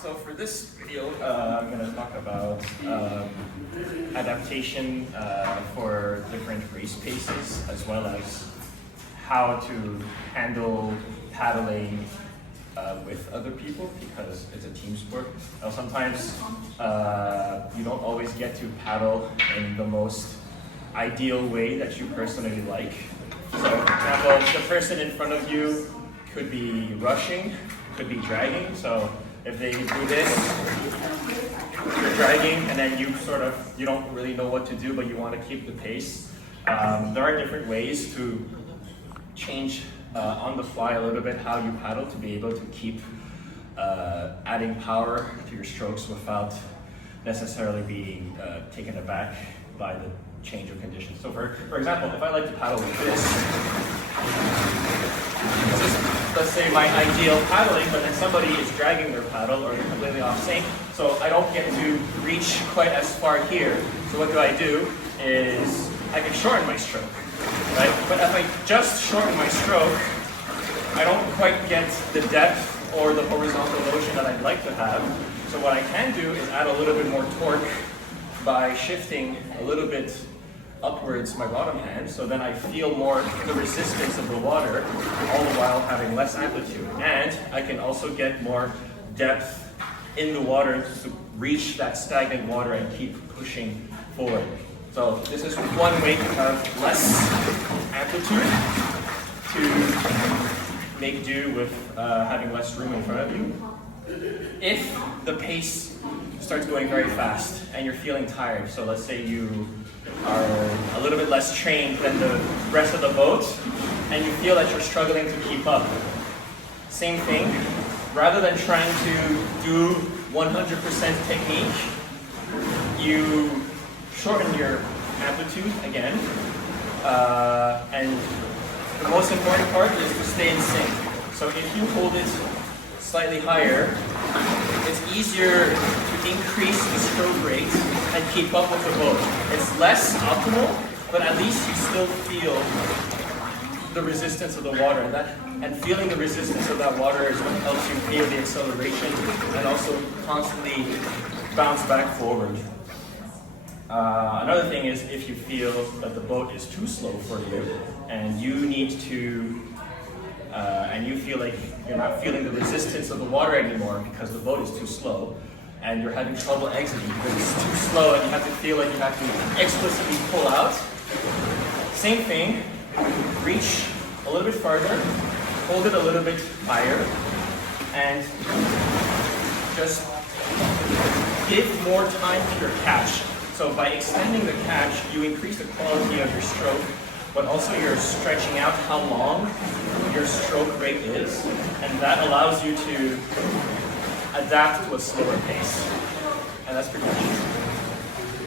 So for this video, I'm going to talk about adaptation for different race paces, as well as how to handle paddling with other people, because it's a team sport. Now, sometimes you don't always get to paddle in the most ideal way that you personally like. So, for example, the person in front of you could be rushing, could be dragging. So if they do this, you're dragging, and then you don't really know what to do, but you want to keep the pace. There are different ways to change on the fly a little bit how you paddle to be able to keep adding power to your strokes without necessarily being taken aback by the change of conditions. So for example, if I like to paddle with this is, let's say, my ideal paddling, but then somebody is dragging their paddle or they're completely off sync, so I don't get to reach quite as far here. So what do? Is I can shorten my stroke, right? But if I just shorten my stroke, I don't quite get the depth or the horizontal motion that I'd like to have. So what I can do is add a little bit more torque by shifting a little bit upwards my bottom hand, so then I feel more the resistance of the water, all the while having less amplitude. And I can also get more depth in the water to reach that stagnant water and keep pushing forward. So this is one way to have less amplitude to make do with having less room in front of you. If the pace starts going very fast and you're feeling tired, so let's say you are a little bit less trained than the rest of the boat and you feel that you're struggling to keep up. Same thing, rather than trying to do 100% technique, you shorten your amplitude again, and the most important part is to stay in sync. So if you hold it slightly higher, it's easier to increase the stroke rate and keep up with the boat. It's less optimal, but at least you still feel the resistance of the water. And feeling the resistance of that water is what helps you feel the acceleration and also constantly bounce back forward. Another thing is if you feel that the boat is too slow for you and you need to and you feel like you're not feeling the resistance of the water anymore because the boat is too slow, and you're having trouble exiting because it's too slow and you have to feel like you have to explicitly pull out. Same thing, reach a little bit farther, hold it a little bit higher, and just give more time to your catch. So by extending the catch, you increase the quality of your stroke, but also you're stretching out how long your stroke rate is, and that allows you to adapt to a slower pace. And that's pretty much it.